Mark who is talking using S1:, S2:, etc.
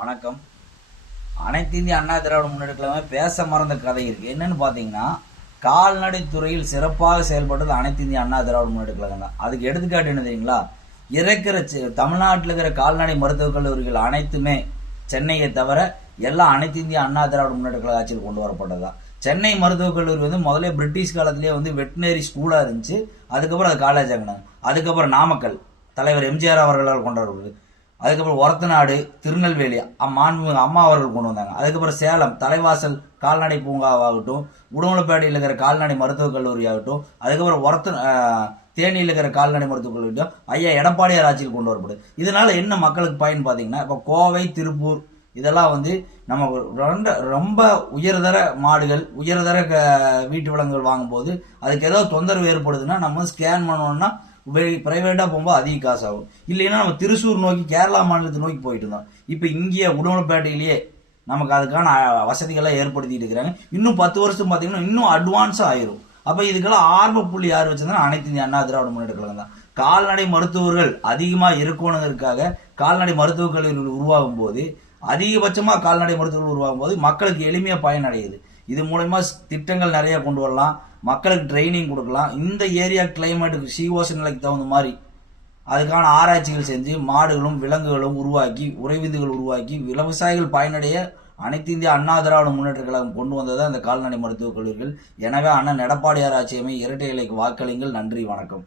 S1: வணக்கம். அனைத்து இந்திய அண்ணா திராவிட முன்னேற்ற பேச மறந்த கதை இருக்கு. என்னன்னு பாத்தீங்கன்னா கால்நடை துறையில் சிறப்பாக செயல்பட்டது அனைத்து இந்திய அண்ணா திராவிட முன்னேற்ற கழகம் தான். அதுக்கு எடுத்துக்காட்டு என்ன தெரியுங்களா? இருக்கிற தமிழ்நாட்டில் இருக்கிற கால்நடை மருத்துவக் கல்லூரிகள் அனைத்துமே சென்னையை தவிர எல்லாம் அனைத்து இந்திய அண்ணா திராவிட முன்னேற்ற கழக ஆட்சியில் கொண்டு வரப்பட்டதுதான் சென்னை மருத்துவக் கல்லூரி வந்து முதல்ல பிரிட்டிஷ் காலத்திலேயே வந்து வெட்டினரி ஸ்கூலாக இருந்துச்சு. அதுக்கப்புறம் அது காலேஜ் ஆகினாங்க அதுக்கப்புறம் நாமக்கல் தலைவர் எம்ஜிஆர் அவர்களால் கொண்டு அதுக்கப்புறம் ஒரத்தநாடு திருநெல்வேலி அம்மாண்புமிகு அம்மா அவர்கள் கொண்டு வந்தாங்க. அதுக்கப்புறம் சேலம் தலைவாசல் கால்நடை பூங்காவாகட்டும் உடுமலைப்பேட்டையில் இருக்கிற கால்நடை மருத்துவக் கல்லூரி ஆகட்டும் அதுக்கப்புறம் ஒரத்த தேனியில் இருக்கிற கால்நடை மருத்துவக் கல்லூரியும் ஐயா எடப்பாடியார் ஆட்சியில் கொண்டு வரப்படுது இதனால என்ன மக்களுக்கு பயன் பார்த்தீங்கன்னா இப்போ கோவை திருப்பூர் இதெல்லாம் வந்து நம்ம ரொம்ப ரொம்ப உயர்தர மாடுகள் உயர்தர க- வீட்டு விலங்குகள் வாங்கும்போது அதுக்கு ஏதாவது தொந்தரவு ஏற்படுதுன்னா நம்ம ஸ்கேன் பண்ணோம்னா பிரைவேட்டாக போகும்போது அதிக காசு ஆகும். இல்லைன்னா நம்ம திருச்சூர் நோக்கி கேரளா மாநிலத்தை நோக்கி போயிட்டு இருந்தோம். இப்போ இங்கேயே உடனப்பேட்டையிலேயே நமக்கு அதுக்கான வசதிகளை ஏற்படுத்திட்டு இருக்கிறாங்க. இன்னும் பத்து வருஷம் பார்த்தீங்கன்னா இன்னும் அட்வான்ஸாக ஆயிரும். அப்போ இதுக்கெல்லாம் ஆர்வ புள்ளி யார் வச்சிருந்தா அனைத்து இந்திய அண்ணா திராவிட முன்னேற்ற கழகம் தான். கால்நடை மருத்துவர்கள் அதிகமாக இருக்கணுங்கிறதுக்காக கால்நடை மருத்துவக் கல்லூரிகள் உருவாகும் போது அதிகபட்சமாக கால்நடை மருத்துவர்கள் உருவாகும் போது மக்களுக்கு பயன் பயனடையுது. இது மூலயமா ஸ்- திட்டங்கள் நிறைய கொண்டு வரலாம். மக்களுக்கு ட்ரைனிங் கொடுக்கலாம். இந்த ஏரியா கிளைமேட்டுக்கு சீவோச நிலைக்கு தகுந்த மாதிரி அதுக்கான ஆராய்ச்சிகள் செஞ்சு மாடுகளும் விலங்குகளும் உருவாக்கி உறைவிந்துகள் உருவாக்கி விவசாயிகள் பயனடைய அனைத்து இந்திய அண்ணா திராவிட முன்னேற்ற கழகம் கொண்டு வந்தது அந்த கால்நடை மருத்துவக் கல்லூரிகள். எனவே அண்ணன் எடப்பாடியார் ஆட்சியமை இரட்டை இலைக்கு வாக்களிங்கள் நன்றி வணக்கம்.